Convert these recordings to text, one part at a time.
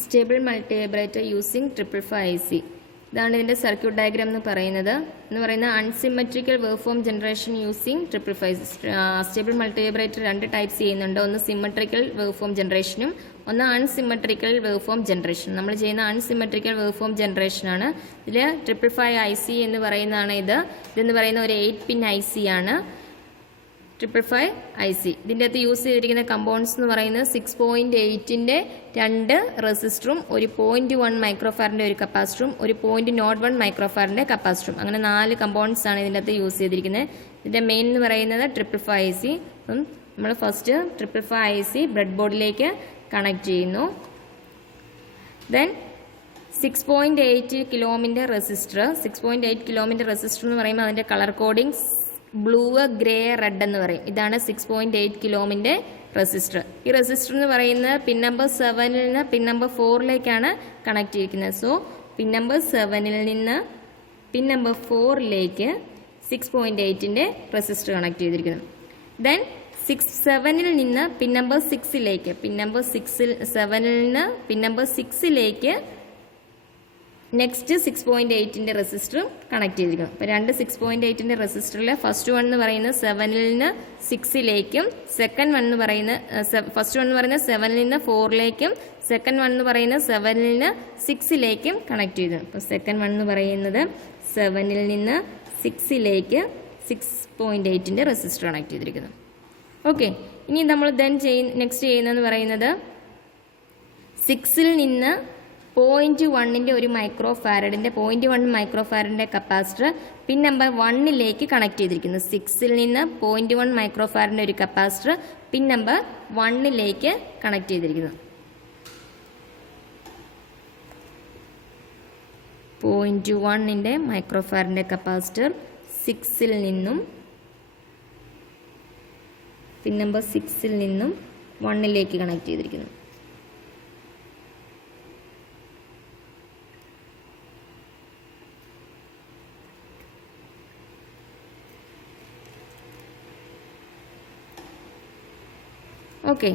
Stable multivibrator using 555 IC. ഇതാണ് ഇതിൻ്റെ circuit diagram എന്ന് പറയുന്നത് unsymmetrical wave form generation using 555. Stable multivibrator രണ്ട് ടൈപ്സ് ചെയ്യുന്നുണ്ട്. ഒന്ന് സിമെട്രിക്കൽ വേവ് ഫോം ജനറേഷനും ഒന്ന് അൺസിമെട്രിക്കൽ വേവ് ഫോം ജനറേഷൻ. നമ്മൾ ചെയ്യുന്ന അൺസിമെട്രിക്കൽ വേവ് ഫോം ജനറേഷനാണ്. ഇതിൽ 555 IC എന്ന് പറയുന്നതാണ്. ഇതെന്ന് പറയുന്ന ഒരു 8 പിൻ IC ആണ്. 555 IC. ഇതിൻ്റെ അകത്ത് യൂസ് ചെയ്തിരിക്കുന്ന കമ്പോണൻസ് എന്ന് പറയുന്നത് 6.8ൻ്റെ 2 റെസിസ്റ്ററും ഒരു 0.1 മൈക്രോഫാരഡിൻ്റെ ഒരു കപ്പാസിറ്ററും ഒരു 0.01 മൈക്രോഫാരഡിൻ്റെ കപ്പാസിറ്ററും, അങ്ങനെ 4 കമ്പോണൻസ് ആണ് ഇതിൻ്റെ അകത്ത് യൂസ് ചെയ്തിരിക്കുന്നത്. ഇതിൻ്റെ മെയിൻ എന്ന് പറയുന്നത് 555 IC. അപ്പം നമ്മൾ ഫസ്റ്റ് 555 IC ബ്രെഡ് ബോർഡിലേക്ക് കണക്ട് ചെയ്യുന്നു. ദെൻ 6.8 കിലോമിൻ്റെ റെസിസ്റ്റർ. 6.8 കിലോമിൻ്റെ റെസിസ്റ്റർ എന്ന് പറയുമ്പോൾ അതിൻ്റെ colour coding blue, grey, red എന്ന് പറയും. ഇതാണ് 6.8 കിലോമിൻ്റെ റെസിസ്റ്റർ. ഈ റെസിസ്റ്റർ എന്ന് പറയുന്നത് പിൻ നമ്പർ 7ൽ നിന്ന് പിൻ നമ്പർ 4ലേക്കാണ് കണക്ട് ചെയ്തിരിക്കുന്നത്. സോ പിൻ നമ്പർ 7ൽ നിന്ന് പിൻ നമ്പർ 4ലേക്ക് 6.8ൻ്റെ റെസിസ്റ്റർ കണക്ട് ചെയ്തിരിക്കുന്നു. ദെൻ 7ൽ നിന്ന് പിൻ നമ്പർ 6ലേക്ക് പിൻ നമ്പർ 7ൽ നിന്ന് പിൻ നമ്പർ 6ലേക്ക് നെക്സ്റ്റ് 6.8ൻ്റെ റെസിസ്റ്ററും കണക്ട് ചെയ്തിരിക്കണം. അപ്പോൾ രണ്ട് 6.8ൻ്റെ റെസിസ്റ്ററിൽ ഫസ്റ്റ് വൺ എന്ന് പറയുന്നത് 7ൽ നിന്ന് 6ലേക്കും സെക്കൻഡ് വൺ എന്ന് പറയുന്നത് ഫസ്റ്റ് വൺ എന്ന് പറയുന്നത് 7ൽ നിന്ന് 4ലേക്കും സെക്കൻഡ് വൺ എന്ന് പറയുന്നത് 7ൽ നിന്ന് 6ലേക്കും കണക്ട് ചെയ്തു. അപ്പോൾ സെക്കൻഡ് വൺ എന്ന് പറയുന്നത് 7ൽ നിന്ന് 6ലേക്ക് 6.8ൻ്റെ റെസിസ്റ്റർ കണക്ട് ചെയ്തിരിക്കുന്നു. ഓക്കെ, ഇനി നമ്മൾ നെക്സ്റ്റ് ചെയ്യുന്നതെന്ന് പറയുന്നത് 6ൽ നിന്ന് 0.1ൻ്റെ ഒരു മൈക്രോഫാരഡിൻ്റെ 0.1 മൈക്രോഫാരഡിൻ്റെ കപ്പാസിറ്റർ പിൻ നമ്പർ 1ലേക്ക് കണക്ട് ചെയ്തിരിക്കുന്നു. 6ൽ നിന്ന് 0.1 മൈക്രോഫാരഡിൻ്റെ ഒരു കപ്പാസിറ്റർ പിൻ നമ്പർ 1ലേക്ക് കണക്ട് ചെയ്തിരിക്കുന്നു. 0.1ൻ്റെ മൈക്രോഫാരഡിൻ്റെ കപ്പാസിറ്റർ 6ൽ നിന്നും പിൻ നമ്പർ 6ൽ നിന്നും 1ലേക്ക് കണക്ട് ചെയ്തിരിക്കുന്നു. ഓക്കെ,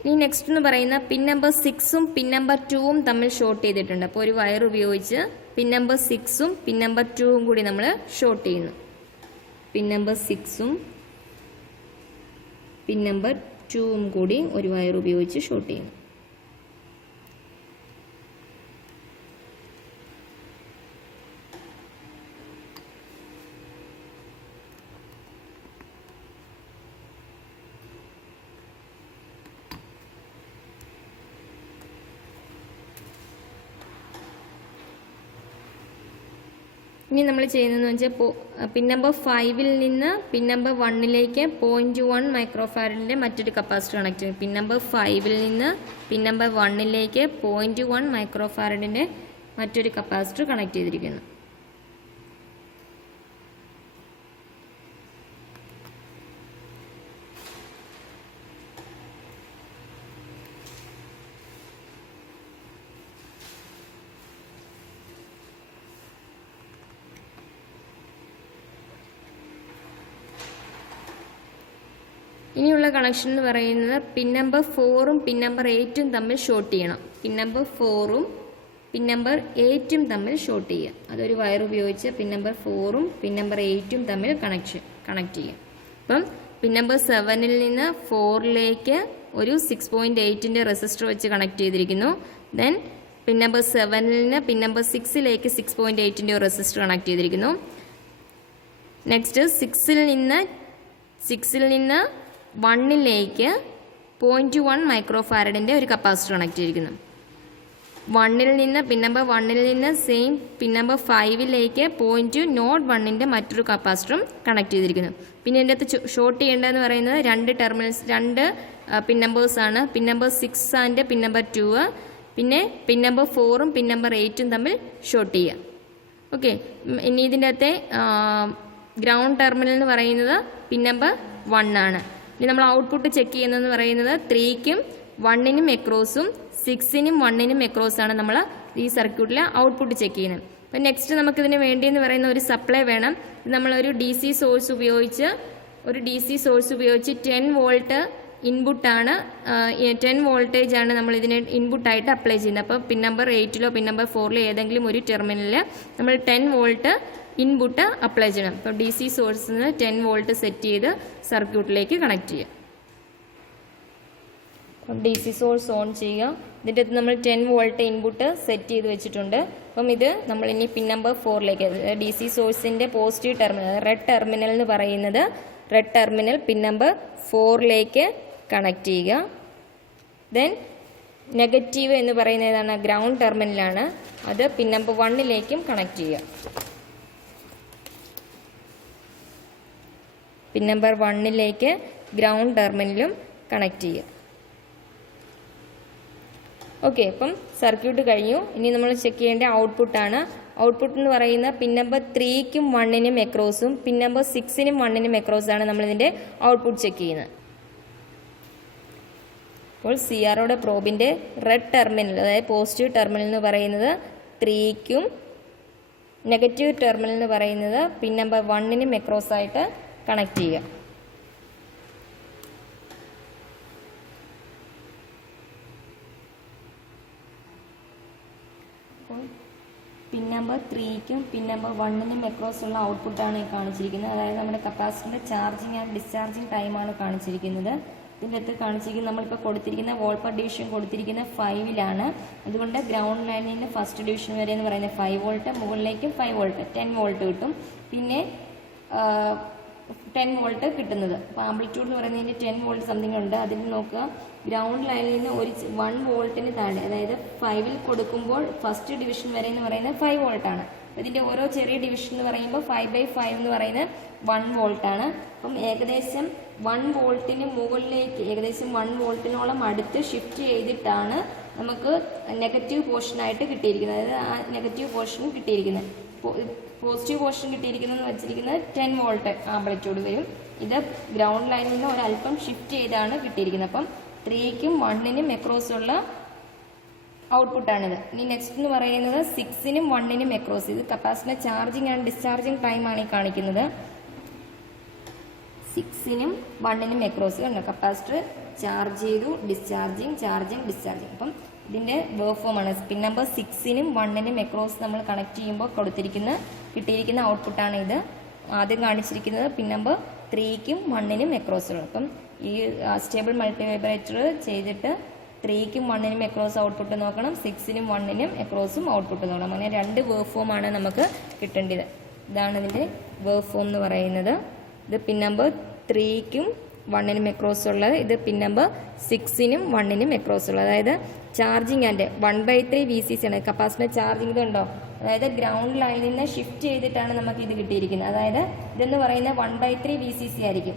ഇനി നെക്സ്റ്റ് എന്ന് പറയുന്ന പിൻ നമ്പർ 6ഉം പിൻ നമ്പർ 2ഉം തമ്മിൽ ഷോർട്ട് ചെയ്തിട്ടുണ്ട്. അപ്പോൾ ഒരു വയർ ഉപയോഗിച്ച് പിൻ നമ്പർ 6ഉം പിൻ നമ്പർ 2ഉം കൂടി നമ്മൾ ഷോർട്ട് ചെയ്യുന്നു. പിൻ നമ്പർ 6ഉം പിൻ നമ്പർ 2ഉം കൂടി ഒരു വയർ ഉപയോഗിച്ച് ഷോർട്ട് ചെയ്യുന്നു. ഇനി നമ്മൾ ചെയ്യുന്നതെന്ന് വെച്ചാൽ പിൻ നമ്പർ 5ൽ നിന്ന് പിൻ നമ്പർ 1ലേക്ക് 0.1 മൈക്രോഫാരഡിൻ്റെ മറ്റൊരു കപ്പാസിറ്റർ കണക്ട് ചെയ്യും. പിൻ നമ്പർ 5ൽ നിന്ന് പിൻ നമ്പർ 1ലേക്ക് 0.1 മൈക്രോഫാരഡിൻ്റെ മറ്റൊരു കപ്പാസിറ്റർ കണക്ട് ചെയ്തിരിക്കുന്നു. ഇനിയുള്ള കണക്ഷൻ എന്ന് പറയുന്നത് പിൻ നമ്പർ 4ഉം പിൻ നമ്പർ 8ഉം തമ്മിൽ ഷോർട്ട് ചെയ്യണം. പിൻ നമ്പർ 4ഉം പിൻ നമ്പർ 8ഉം തമ്മിൽ ഷോർട്ട് ചെയ്യുക. അതൊരു വയർ ഉപയോഗിച്ച് പിൻ നമ്പർ 4ഉം പിൻ നമ്പർ 8ഉം തമ്മിൽ കണക്ട് ചെയ്യും. അപ്പം പിൻ നമ്പർ 7ൽ നിന്ന് 4ലേക്ക് ഒരു 6.8ൻ്റെ റെസിസ്റ്റർ വെച്ച് കണക്ട് ചെയ്തിരിക്കുന്നു. ദെൻ പിൻ നമ്പർ 7ൽ നിന്ന് പിൻ നമ്പർ 6ലേക്ക് 6.8ൻ്റെ ഒരു റെസിസ്റ്റർ കണക്ട് ചെയ്തിരിക്കുന്നു. നെക്സ്റ്റ് 6ൽ നിന്ന് 1ലേക്ക് 0.1 മൈക്രോഫാരഡിൻ്റെ ഒരു കപ്പാസിറ്റർ കണക്ട് ചെയ്തിരിക്കുന്നു. 1ൽ നിന്ന് പിൻ നമ്പർ 1ൽ നിന്ന് സെയിം പിൻ നമ്പർ 5ലേക്ക് 0.01ൻ്റെ മറ്റൊരു കപ്പാസിറ്ററും കണക്ട് ചെയ്തിരിക്കുന്നു. പിന്നെ ഇതിൻ്റെ അകത്ത് ഷോർട്ട് ചെയ്യേണ്ടതെന്ന് പറയുന്നത് രണ്ട് പിൻ നമ്പേഴ്സാണ്. Pin number 6 and pin number 2, പിന്നെ പിൻ നമ്പർ 4ഉം പിൻ നമ്പർ 8ഉം തമ്മിൽ ഷോർട്ട് ചെയ്യുക. ഓക്കെ, ഇനി ഇതിൻ്റെ അകത്തെ ഗ്രൗണ്ട് ടെർമിനൽ എന്ന് പറയുന്നത് പിൻ നമ്പർ 1 ആണ്. ഇനി നമ്മൾ ഔട്ട്പുട്ട് ചെക്ക് ചെയ്യുന്നതെന്ന് പറയുന്നത് 3ക്കും 1നും എക്രോസും 6നും 1നും എക്രോസാണ് നമ്മൾ ഈ സർക്യൂട്ടിൽ ഔട്ട്പുട്ട് ചെക്ക് ചെയ്യുന്നത്. അപ്പം നെക്സ്റ്റ് നമുക്കിതിന് വേണ്ടിയെന്ന് പറയുന്ന ഒരു സപ്ലൈ വേണം. ഇത് നമ്മളൊരു DC സോഴ്സ് ഉപയോഗിച്ച് 10 വോൾട്ട് ഇൻപുട്ടാണ് 10 വോൾട്ടേജ് ആണ് നമ്മൾ ഇതിന് ഇൻപുട്ടായിട്ട് അപ്ലൈ ചെയ്യുന്നത്. അപ്പോൾ പിൻ നമ്പർ 8 പിൻ നമ്പർ 4 ഏതെങ്കിലും ഒരു ടെർമിനലിൽ നമ്മൾ 10 വോൾട്ട് ഇൻപുട്ട് അപ്ലൈ ചെയ്യണം. അപ്പോൾ DC സോഴ്സിൽ നിന്ന് 10 വോൾട്ട് സെറ്റ് ചെയ്ത് സർക്യൂട്ടിലേക്ക് കണക്ട് ചെയ്യുക. അപ്പം DC സോഴ്സ് ഓൺ ചെയ്യുക. ഇതിൻ്റെ അകത്ത് നമ്മൾ 10 വോൾട്ട് ഇൻപുട്ട് സെറ്റ് ചെയ്ത് വെച്ചിട്ടുണ്ട്. അപ്പം ഇത് നമ്മൾ ഇനി പിൻ നമ്പർ 4ലേക്ക് DC സോഴ്സിൻ്റെ പോസിറ്റീവ് ടെർമിനൽ റെഡ് ടെർമിനൽ എന്ന് പറയുന്നത് റെഡ് ടെർമിനൽ പിൻ നമ്പർ 4ലേക്ക് കണക്ട് ചെയ്യുക. ദെൻ നെഗറ്റീവ് എന്ന് പറയുന്നത് ഏതാണ്? ഗ്രൗണ്ട് ടെർമിനലാണ്. അത് പിൻ നമ്പർ 1ലേക്കും കണക്ട് ചെയ്യുക. പിൻ നമ്പർ 1ലേക്ക് ഗ്രൗണ്ട് ടെർമിനലും കണക്ട് ചെയ്യുക. ഓക്കെ, അപ്പം സർക്യൂട്ട് കഴിഞ്ഞു. ഇനി നമ്മൾ ചെക്ക് ചെയ്യേണ്ട ഔട്ട്പുട്ടാണ്. ഔട്ട്പുട്ട് എന്ന് പറയുന്ന പിൻ നമ്പർ 3ക്കും 1നും എക്രോസും പിൻ നമ്പർ 6നും 1നും എക്രോസാണ് നമ്മളിതിൻ്റെ ഔട്ട്പുട്ട് ചെക്ക് ചെയ്യുന്നത്. അപ്പോൾ CROയുടെ പ്രോബിൻ്റെ റെഡ് ടെർമിനൽ അതായത് പോസിറ്റീവ് ടെർമിനൽ എന്ന് പറയുന്നത് 3ക്കും നെഗറ്റീവ് ടെർമിനൽ എന്ന് പറയുന്നത് പിൻ നമ്പർ 1നും എക്രോസായിട്ട് കണക്ട് ചെയ്യുക. Pin number 3ക്കും pin number 1നും across ഉള്ള ഔട്ട്പുട്ടാണ് ഈ കാണിച്ചിരിക്കുന്നത്. അതായത് നമ്മുടെ കപ്പാസിറ്ററിൻ്റെ ചാർജിങ് ആൻഡ് ഡിസ്ചാർജിങ് ടൈമാണ് കാണിച്ചിരിക്കുന്നത്. ഇതിൻ്റെ അടുത്ത് കാണിച്ചിരിക്കുന്നത് നമ്മളിപ്പോൾ കൊടുത്തിരിക്കുന്ന വോൾട്ട് പെർ ഡിവിഷൻ കൊടുത്തിരിക്കുന്ന 5ലാണ്. അതുകൊണ്ട് ഗ്രൗണ്ട് ലൈനിൽ നിന്ന് ഫസ്റ്റ് ഡിവിഷൻ വരെ എന്ന് പറയുന്നത് 5 വോൾട്ട്, മുകളിലേക്കും 5 വോൾട്ട് 10 വോൾട്ട് കിട്ടും. പിന്നെ 10 വോൾട്ട് കിട്ടുന്നത്. അപ്പോൾ ആംപ്ലിറ്റ്യൂഡ് എന്ന് പറയുന്നതിന് 10 വോൾട്ട് സംതിങ് ഉണ്ട്. അതിൽ നോക്കുക, ഗ്രൗണ്ട് ലൈനിൽ നിന്ന് 1 വോൾട്ടിന് താഴെ, അതായത് 5ൽ കൊടുക്കുമ്പോൾ ഫസ്റ്റ് ഡിവിഷൻ വരെ എന്ന് പറയുന്നത് 5 വോൾട്ടാണ്. ഇതിൻ്റെ ഓരോ ചെറിയ ഡിവിഷൻ എന്ന് പറയുമ്പോൾ 5/5 എന്ന് പറയുന്നത് 1 വോൾട്ടാണ്. അപ്പം ഏകദേശം 1 വോൾട്ടിന് മുകളിലേക്ക് ഏകദേശം 1 വോൾട്ടിനോളം അടുത്ത് ഷിഫ്റ്റ് ചെയ്തിട്ടാണ് നമുക്ക് നെഗറ്റീവ് പോർഷനായിട്ട് കിട്ടിയിരിക്കുന്നത്. അതായത് ആ നെഗറ്റീവ് പോർഷൻ കിട്ടിയിരിക്കുന്നത്. പോസിറ്റീവ് പോർഷൻ കിട്ടിയിരിക്കുന്നതെന്ന് വെച്ചിരിക്കുന്നത് 10 വോൾട്ട് ആംപ്ലിറ്റ്യൂഡ് വരും. ഇത് ഗ്രൗണ്ട് ലൈനിൽ നിന്ന് ഒരല്പം ഷിഫ്റ്റ് ചെയ്താണ് കിട്ടിയിരിക്കുന്നത്. അപ്പം 3ക്കും 1നും അക്രോസ് ഉള്ള ഔട്ട്പുട്ടാണിത്. ഇനി നെക്സ്റ്റ് എന്ന് പറയുന്നത് 6നും 1നും അക്രോസ്. ഇത് കപ്പാസിറ്റർ ചാർജിങ് ആൻഡ് ഡിസ്ചാർജിങ് ടൈമാണ് ഈ കാണിക്കുന്നത്. 6നും 1നും അക്രോസ് കണ്ടോ, കപ്പാസിറ്റർ ചാർജ് ചെയ്തു, ഡിസ്ചാർജിങ്, ചാർജിങ്, ഡിസ്ചാർജിങ്. അപ്പം ഇതിൻ്റെ വേവ് ഫോമാണ്. പിൻ നമ്പർ 6നും 1നും അക്രോസ് നമ്മൾ കണക്ട് ചെയ്യുമ്പോൾ കിട്ടിയിരിക്കുന്ന ഔട്ട്പുട്ടാണ് ഇത്. ആദ്യം കാണിച്ചിരിക്കുന്നത് പിൻ നമ്പർ 3ക്കും 1നും അക്രോസുള്ള. അപ്പം ഈ സ്റ്റേബിൾ മൾട്ടി വൈബ്രേറ്റർ ചെയ്തിട്ട് 3ക്കും 1നും അക്രോസ് ഔട്ട്പുട്ട് നോക്കണം, 6നും 1നും അക്രോസും ഔട്ട്പുട്ട് നോക്കണം. അങ്ങനെ 2 വേവ് ഫോമാണ് നമുക്ക് കിട്ടേണ്ടത്. ഇതാണ് ഇതിൻ്റെ വേവ് ഫോം എന്ന് പറയുന്നത്. ഇത് പിൻ നമ്പർ 3ക്കും 1നും അക്രോസ് ഉള്ളത്, ഇത് പിൻ നമ്പർ 6നും 1നും അക്രോസ് ഉള്ളത്. അതായത് ചാർജിങ് ആൻഡ് 1/3 VCC ആണ് കപ്പാസിറ്റർ ചാർജിങ്. ഇതുണ്ടോ, അതായത് ഗ്രൗണ്ട് ലൈനിൽ നിന്ന് ഷിഫ്റ്റ് ചെയ്തിട്ടാണ് നമുക്ക് ഇത് കിട്ടിയിരിക്കുന്നത്. അതായത് ഇതെന്ന് പറയുന്നത് 1/3 VCC ആയിരിക്കും.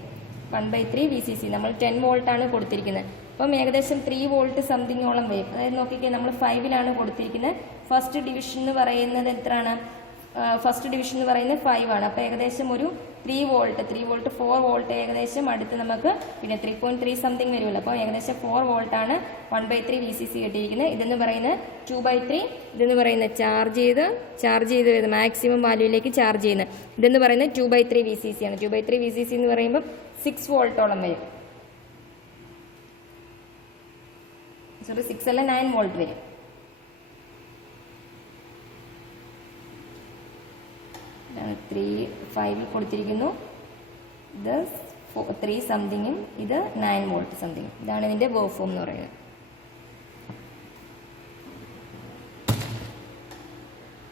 1/3 VCC നമ്മൾ 10 വോൾട്ടാണ് കൊടുത്തിരിക്കുന്നത്. അപ്പം ഏകദേശം 3 വോൾട്ട് സംതിങ്ങോളം വരും. അതായത് നോക്കിക്കേ, നമ്മൾ 5ലാണ് കൊടുത്തിരിക്കുന്നത്. ഫസ്റ്റ് ഡിവിഷൻ എന്ന് പറയുന്നത് എത്രയാണ്? ഫസ്റ്റ് ഡിവിഷൻ എന്ന് പറയുന്നത് 5 ആണ്. അപ്പോൾ ഏകദേശം ഒരു 3 വോൾട്ട് 4 വോൾട്ട് ഏകദേശം അടുത്ത് നമുക്ക് പിന്നെ 3.3 സംതിങ് വരുമല്ലോ. അപ്പോൾ ഏകദേശം 4 വോൾട്ടാണ് 1/3 VCC കിട്ടിയിരിക്കുന്നത്. ഇതെന്ന് പറയുന്നത് 2/3. ഇതെന്ന് പറയുന്നത് ചാർജ് ചെയ്ത് വരുന്നത് മാക്സിമം വാല്യൂയിലേക്ക് ചാർജ് ചെയ്യുന്നത്. ഇതെന്ന് പറയുന്നത് 2/3 VCC ആണ്. 2/3 VCC എന്ന് പറയുമ്പോൾ 6 വോൾട്ടോളം വരും. 6 അല്ല 9 വോൾട്ട് വരും. ഇതാണ് 5 കൊടുത്തിരിക്കുന്നു. ഇത് 3 സംതിങ്ങും ഇത് 9 വോൾട്ട് സംതിങ്ങും. ഇതാണ് ഇതിൻ്റെ വേവ് ഫോം എന്ന് പറയുന്നത്.